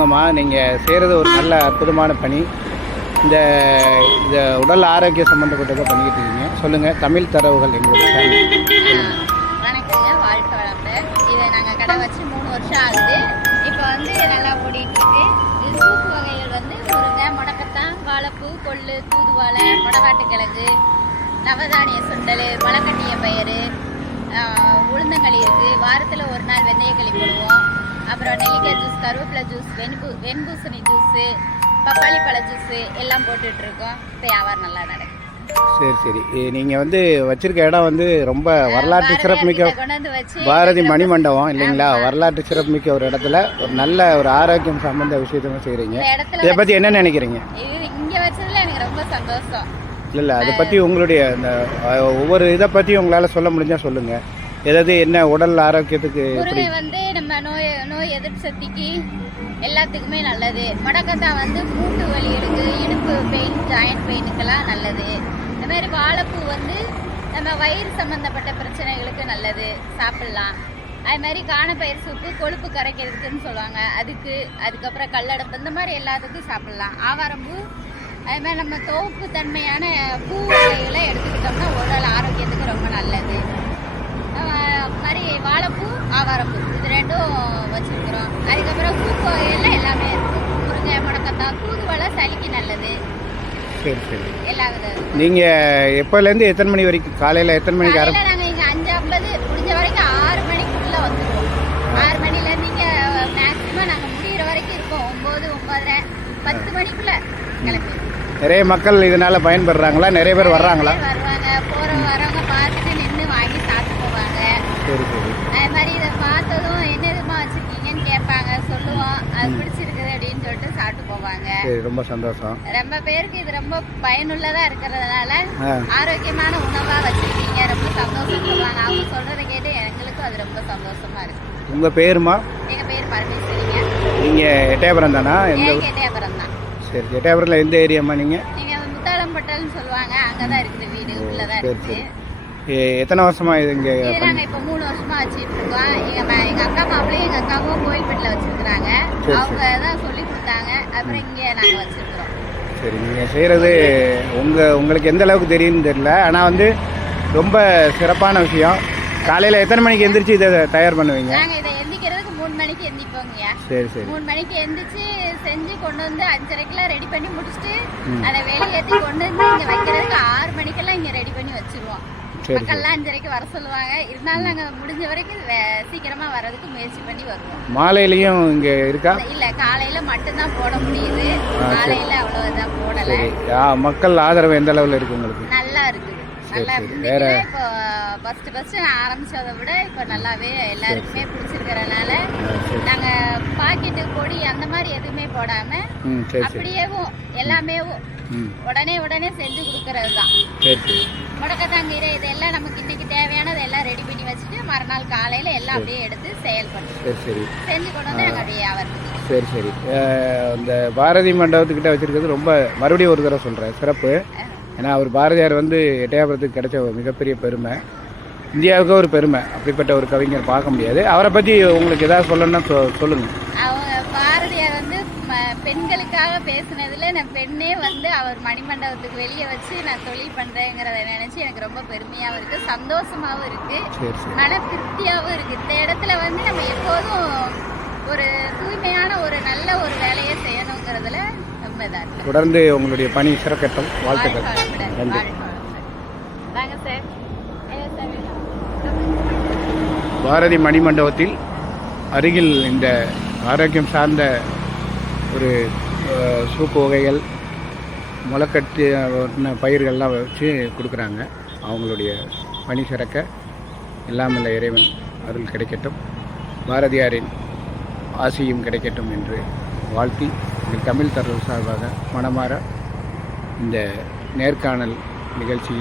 சொல்லுங்கம்மா, நீங்கள் செய்கிறது ஒரு நல்ல அற்புதமான பணி. இந்த உடல் ஆரோக்கியம் சம்மந்தப்பட்டதை பண்ணிக்கிட்டு இருக்கீங்க. சொல்லுங்கள், தமிழ் தரவுகள் எங்களுடைய சேனல். வணக்கங்க, வாழ்க்கை வளமுடன். இதை நாங்கள் கடை வச்சு 3 வருஷம் ஆகுது. இப்போ வந்து நல்லா ஓடிட்டுருக்கு. இது சூப்பு வகைகள் வந்து முருங்கை, முடக்கத்தான், வாழைப்பூ, கொள்ளு, தூதுவாழை, முடவாட்டுக்கிழங்கு, நவதானிய சுண்டல், மலைக்கட்டிய பயிறு, உளுந்தங்களி இருக்குது. வாரத்தில் ஒரு நாள் வெந்தயக்களி போடுவோம். அப்புறம் நெல்லிக்காய் ஜூஸ், கருவேப்பிலை ஜூஸ், வெண்பூசணி ஜூஸு, பப்பாளி பழ ஜூஸு எல்லாம் போட்டுட்ருக்கோம். இப்போ வியாபாரம் நல்லா நடக்கும். சரி சரி. நீங்கள் வந்து வச்சிருக்க இடம் வந்து ரொம்ப வரலாற்று சிறப்புமிக்க பாரதி மணிமண்டபம் இல்லைங்களா? வரலாற்று சிறப்புமிக்க ஒரு இடத்துல ஒரு நல்ல ஒரு ஆரோக்கியம் சம்பந்த விஷயத்தையும் செய்கிறீங்க. இதை பற்றி என்ன நினைக்கிறீங்க? இங்கே வச்சதுல எனக்கு ரொம்ப சந்தோஷம். இல்லை, அதை பற்றி உங்களுடைய இந்த ஒவ்வொரு இதை பற்றி உங்களால் சொல்ல முடிஞ்சால் சொல்லுங்கள். ஏதாவது என்ன உடல் ஆரோக்கியத்துக்கு வந்து நம்ம நோய் எதிர்ப்பு சக்திக்கு எல்லாத்துக்குமே நல்லது. முடக்கத்தான் வந்து மூட்டு வலிகளுக்கு, இடுப்பு பெயின், ஜாயின்ட் பெயினுக்கெல்லாம் நல்லது. இந்த மாதிரி வாழைப்பூ வந்து நம்ம வயிறு சம்மந்தப்பட்ட பிரச்சனைகளுக்கு நல்லது, சாப்பிட்லாம். அது மாதிரி காணப்பயிர் சூப்பு கொழுப்பு கரைக்கிறதுக்குன்னு சொல்லுவாங்க, அதுக்கப்புறம் கல்லடப்பு, இந்த மாதிரி எல்லாத்துக்கும் சாப்பிட்லாம். ஆவாரம்பூ அது மாதிரி நம்ம தோப்பு தன்மையான பூ வகைகளை எடுத்துக்கிட்டோம்னா உடல் ஆரோக்கியத்துக்கு ரொம்ப நல்லது. மாதிரி வாழைப்பூ, ஆவாரம்பூ இது ரெண்டும் வச்சுருக்குறோம். அதுக்கப்புறம் சூப்பு வகையில் எல்லாமே இருக்குது. முருங்கை, முடக்கத்தான், தூதுவளை சளிக்கு நல்லது. சரி சரி. எல்லா வித. நீங்கள் எப்போலேருந்து எத்தனை மணி வரைக்கும்? காலையில் எத்தனை மணிக்கு ஆரம்பிச்சு? நாங்கள் இங்கே 5:50 முடிஞ்ச வரைக்கும் 6 மணிக்குள்ளே வந்துடுவோம். 6 மணிலேருந்து இங்கே மேக்ஸிமம் நாங்கள் முடிகிற வரைக்கும் இருப்போம். 9, 9:30, 10 மணிக்குள்ளே கிளம்பி. நிறைய மக்கள் இதனால் பயன்படுறாங்களா? நிறைய பேர் வர்றாங்களா? வருவாங்க, வரவங்க பார்த்துட்டு நின்று வாங்கி சாப்பிட்டு போவாங்க. சரி சரி. அது மாதிரி இதை பார்த்ததும் என்ன விதமா வச்சுருக்கீங்கன்னு கேட்பாங்க, சொல்லுவோம். அது பிடிச்சிருக்குது அப்படின்னு சொல்லிட்டு சாப்பிட்டு போவாங்க. சரி, ரொம்ப சந்தோஷம். ரொம்ப பேருக்கு இது ரொம்ப பயனுள்ளதாக இருக்கிறதுனால ஆரோக்கியமான உணவாக வச்சுருக்கீங்க, ரொம்ப சந்தோஷம் சொல்லுவாங்க. அவங்க சொல்கிறத கேட்டு எங்களுக்கும் அது ரொம்ப சந்தோஷமாக இருக்குது. உங்கள் பேருமா? எங்கள் பேர் பரமேஸ்வரிங்க. நீங்கள் எட்டயபுரம் தானா? எட்டயபுரம் தான். சரி, எட்டயபுரத்தில் எந்த ஏரியாம்மா நீங்கள்? நீங்கள் முத்தாளம்பட்டல்னு சொல்லுவாங்க, அங்கே தான் இருக்குது வீடு, உள்ளே தான் இருக்குது. எத்தனை வருஷமா இது இங்கே? நாங்கள் இப்போ 3 வருஷமா வச்சுட்டு இருக்கோம். எங்கள் அக்கா மாப்பிள்ளையும் எங்கள் அக்காவும் கோயில்பேட்டில் வச்சுருக்குறாங்க. அவங்க தான் சொல்லி கொடுத்தாங்க. அப்புறம் இங்கே நாங்கள் வச்சுருக்குறோம். சரி, நீங்கள் செய்கிறது உங்களுக்கு எந்த அளவுக்கு தெரியும்னு தெரியல, ஆனால் வந்து ரொம்ப சிறப்பான விஷயம். காலையில் எத்தனை மணிக்கு எந்திரிச்சு இதை தயார் பண்ணுவீங்க? நாங்கள் இதை எந்திக்கிறதுக்கு 3 மணிக்கு எந்திப்போங்கய்யா. சரி சரி. 3 மணிக்கு எந்திரிச்சு செஞ்சு கொண்டு வந்து 5:30க்கெல்லாம் ரெடி பண்ணி முடிச்சுட்டு அதை வெளியேற்றி கொண்டு வந்து இங்கே வைக்கிறதுக்கு 6 மணிக்கெல்லாம் இங்கே ரெடி பண்ணி வச்சுருவோம். மக்கள்லாம் 5:30க்கு வர சொல்லுவாங்க. இருந்தாலும் நாங்கள் முடிஞ்ச வரைக்கும் சீக்கிரமாக வர்றதுக்கு முயற்சி பண்ணி வருவோம். மாலையிலையும் இங்கே இருக்கா? இல்லை, காலையில் மட்டும்தான் போட முடியுது. காலையில் அவ்வளோதான் போடலை. மக்கள் ஆதரவு எந்த அளவில் இருக்கு உங்களுக்கு? நல்லா இருக்குது. நல்லா வேற இப்போ ஃபர்ஸ்ட் நான் ஆரம்பிச்சதை விட இப்போ நல்லாவே எல்லாருக்குமே பிடிச்சிருக்கிறனால நாங்கள் பாக்கெட்டு பொடி அந்த மாதிரி எதுவுமே போடாமல் அப்படியேவும் எல்லாமே உடனே செஞ்சு கொடுக்கறது தான். முடக்கத்தாங்கீரை இதெல்லாம் நமக்கு இன்னைக்கு தேவையானது எல்லாம் ரெடி பண்ணி வச்சுட்டு மறுநாள் காலையில் எல்லாம் அப்படியே எடுத்து செயல்படுத்து செஞ்சு கொண்டு வந்து நாங்கள் அப்படியே ஆவறதுக்கு. சரி சரி. இந்த பாரதி மண்டபத்துக்கிட்ட வச்சுருக்கிறது ரொம்ப மறுபடியும் ஒரு தடவை சொல்கிறேன் சிறப்பு. ஏன்னா அவர் பாரதியார் வந்து எட்டயபுரத்துக்கு கிடைச்ச ஒரு மிகப்பெரிய பெருமை, இந்தியாவுக்கு ஒரு பெருமை. அப்படிப்பட்ட ஒரு கவிஞர் பார்க்க முடியாது. அவரை பற்றி உங்களுக்கு ஏதாவது சொல்லணும்னா சொல்லுங்கள். அவங்க பாரதியார் வந்து பெண்களுக்காக பேசுனதுல நான் பெண்ணே வந்து அவர் மணிமண்டபத்துக்கு வெளியே வச்சு நான் தொழில் பண்ணுறேங்கிறத நினச்சி எனக்கு ரொம்ப பெருமையாகவும் இருக்குது, சந்தோஷமாகவும் இருக்குது, மன திருப்தியாகவும் இருக்குது. இந்த இடத்துல வந்து நம்ம எப்போதும் ஒரு தூய்மையான ஒரு நல்ல ஒரு வேலையை செய்யணுங்கிறதுல ரொம்ப இதாக இருக்குது. தொடர்ந்து உங்களுடைய பணி சிறக்கட்டும். வாழ்த்துக்கள். வாங்க சார். பாரதி மணிமண்டபத்தில் அருகில் இந்த ஆரோக்கியம் சார்ந்த ஒரு சூப்பு வகைகள், முளைக்கட்டு பயிர்கள்லாம் வச்சு கொடுக்குறாங்க. அவங்களுடைய பணி சிறக்க எல்லாம் வல்ல இறைவன் அருள் கிடைக்கட்டும், பாரதியாரின் ஆசியும் கிடைக்கட்டும் என்று வாழ்த்தி தமிழ் தரவு சார்பாக மனமாற இந்த நேர்காணல் நிகழ்ச்சி